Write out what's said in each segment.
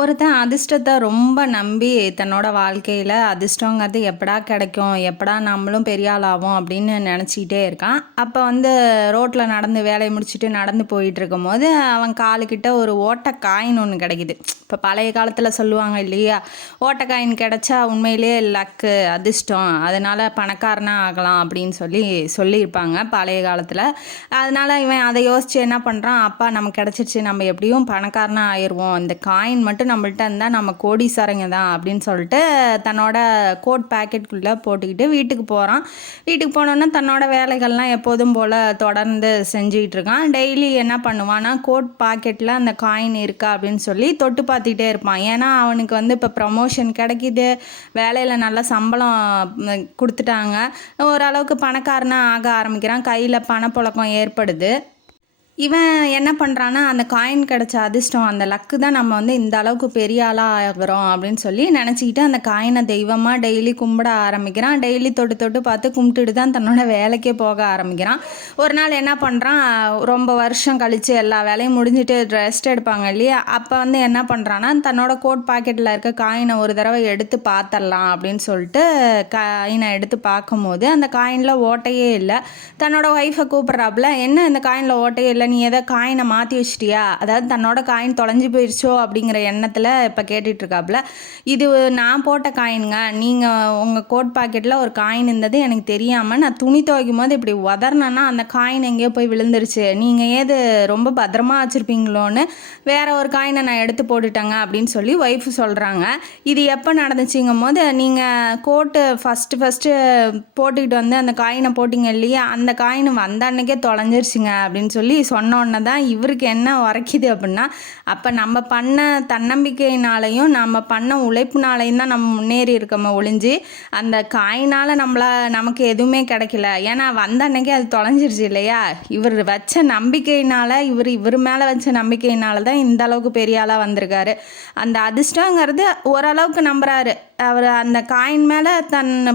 ஒருத்தன் அதிர்ஷ்டத்த ரொம்ப நம்பி தன்னோட வாழ்க்கையில் அதிர்ஷ்டங்கிறது எப்படா கிடைக்கும், எப்படா நம்மளும் பெரிய ஆள் ஆவோம் அப்படின்னு நினச்சிக்கிட்டே இருக்கான். அப்போ ரோட்டில் நடந்து வேலையை முடிச்சுட்டு நடந்து போயிட்டு இருக்கும்போது அவன் காலுக்கிட்ட ஒரு ஓட்டை காயின் ஒன்று கிடைக்குது. இப்போ பழைய காலத்தில் சொல்லுவாங்க இல்லையா, ஓட்டை காயின் கிடைச்சா உண்மையிலேயே லக்கு, அதிர்ஷ்டம், அதனால் பணக்காரனாக ஆகலாம் அப்படின்னு சொல்லியிருப்பாங்க பழைய காலத்தில். அதனால் இவன் அதை யோசித்து என்ன பண்ணுறான், அப்பா நமக்கு கிடச்சிருச்சு, நம்ம எப்படியும் பணக்காரனாக ஆயிடுவோம், இந்த காயின் மட்டும் நம்மள்ட்ட இருந்தால் நம்ம கோடீஸ்வரங்க தான் அப்படின்னு சொல்லிட்டு தன்னோட கோட் பேக்கெட்டுக்குள்ளே போட்டுக்கிட்டு வீட்டுக்கு போகிறான். வீட்டுக்கு போனோன்னா தன்னோட வேலைகள்லாம் எப்போதும் போல் தொடர்ந்து செஞ்சுக்கிட்டு இருக்கான். டெய்லி என்ன பண்ணுவான்னா, கோட் பாக்கெட்டில் அந்த காயின் இருக்கா அப்படின்னு சொல்லி தொட்டு பார்த்துக்கிட்டே இருப்பான். ஏன்னா அவனுக்கு இப்போ ப்ரமோஷன் கிடைக்கிது, வேலையில் நல்ல சம்பளம் கொடுத்துட்டாங்க, ஓரளவுக்கு பணக்காரனாக ஆக ஆரம்பிக்கிறான், கையில் பணப்புழக்கம் ஏற்படுது. இவன் என்ன பண்ணுறான்னா, அந்த காயின் கிடச்ச அதிர்ஷ்டம், அந்த லக்கு தான் நம்ம இந்த அளவுக்கு பெரிய ஆளாக ஆகிறோம் அப்படின்னு சொல்லி நினச்சிக்கிட்டு அந்த காயினை தெய்வமாக டெய்லி கும்பிட ஆரம்பிக்கிறான். டெய்லி தொட்டு தொட்டு பார்த்து கும்பிட்டுட்டு தான் தன்னோட வேலைக்கே போக ஆரம்பிக்கிறான். ஒரு நாள் என்ன பண்ணுறான், ரொம்ப வருஷம் கழித்து எல்லா வேலையும் முடிஞ்சுட்டு ரெஸ்ட் எடுப்பாங்க இல்லையா, அப்போ என்ன பண்ணுறான்னா, தன்னோட கோட் பாக்கெட்டில் இருக்க காயினை ஒரு தடவை எடுத்து பார்த்துடலாம் அப்படின்னு சொல்லிட்டு காயினை எடுத்து பார்க்கும்போது அந்த காயினில் ஓட்டையே இல்லை. தன்னோட ஒய்ஃபை கூப்பிட்றாப்புல, என்ன இந்த காயினில் ஓட்டையே இல்லை, நீ எதை காயினை மாற்றி வச்சிட்டியா, அதாவது தன்னோட காயின் தொலைஞ்சி போயிடுச்சோ அப்படிங்கிற எண்ணத்தில் இப்போ கேட்டுட்ருக்காப்புல. இது நான் போட்ட காயினுங்க, நீங்கள் உங்கள் கோட் பாக்கெட்டில் ஒரு காயின் இருந்தது எனக்கு தெரியாமல் நான் துணி துவைக்கும் போது இப்படி உதறினேன்னா அந்த காயின் எங்கேயோ போய் விழுந்துருச்சு, நீங்கள் ஏது ரொம்ப பத்திரமா வச்சுருப்பீங்களோன்னு வேற ஒரு காயினை நான் எடுத்து போட்டுட்டேங்க அப்படின்னு சொல்லி ஒய்ஃபு சொல்கிறாங்க. இது எப்போ நடந்துச்சுங்கும் போது, நீங்கள் கோட்டு ஃபஸ்ட்டு போட்டுக்கிட்டு அந்த காயினை போட்டிங்க இல்லையா, அந்த காயின் வந்த அன்னைக்கே தொலைஞ்சிருச்சுங்க அப்படின்னு சொல்லி சொன்னோன்னே தான் இவருக்கு என்ன உரைக்குது அப்படின்னா, அப்போ நம்ம பண்ண தன்னம்பிக்கையினாலையும் நம்ம பண்ண உழைப்புனாலையும் தான் நம்ம முன்னேறி இருக்கோமே ஒழிஞ்சு அந்த காயினால் நமக்கு எதுவுமே கிடைக்கல. ஏன்னா வந்த அன்னைக்கு அது தொலைஞ்சிருச்சு இல்லையா, இவர் வச்ச நம்பிக்கையினால், இவர் மேலே வச்ச நம்பிக்கையினால தான் இந்த அளவுக்கு பெரிய ஆளாக வந்திருக்காரு. அந்த அதிர்ஷ்டங்கிறது ஓரளவுக்கு நம்புகிறாரு. அவர் அந்த காயின் மேலே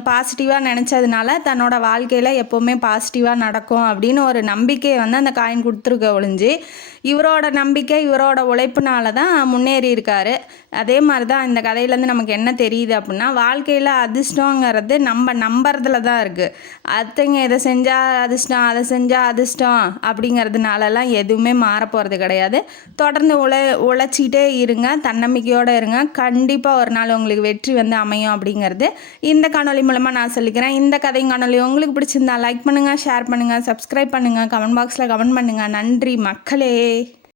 பாசிட்டிவாக நினச்சதுனால தன்னோட வாழ்க்கையில் எப்போவுமே பாசிட்டிவாக நடக்கும் அப்படின்னு ஒரு நம்பிக்கையை அந்த காயின் கொடுத்துருக்க ஒழிஞ்சு இவரோட நம்பிக்கை, இவரோட உழைப்புனால தான் முன்னேறி இருக்காரு. அதே மாதிரி தான் இந்த கதையிலேருந்து நமக்கு என்ன தெரியுது அப்படின்னா, வாழ்க்கையில் அதிர்ஷ்டங்கிறது நம்ம நம்புறதுல தான் இருக்குது. அடுத்தவங்க இதை செஞ்சால் அதிர்ஷ்டம், அதை செஞ்சால் அதிர்ஷ்டம் அப்படிங்கிறதுனாலலாம் எதுவுமே மாறப்போகிறது கிடையாது. தொடர்ந்து உழைச்சிக்கிட்டே இருங்க, தன்னம்பிக்கையோடு இருங்க, கண்டிப்பாக ஒரு நாள் உங்களுக்கு வெற்றி அமையும் அப்படிங்கிறது இந்த காணொலி மூலமாக நான் சொல்லிக்கிறேன். இந்த கதையும் காணொலி உங்களுக்கு பிடிச்சிருந்தா லைக் பண்ணுங்கள், ஷேர் பண்ணுங்கள், சப்ஸ்கிரைப் பண்ணுங்கள், கமெண்ட் பாக்ஸில் கமெண்ட் பண்ணுங்கள். நன்றி மக்களே.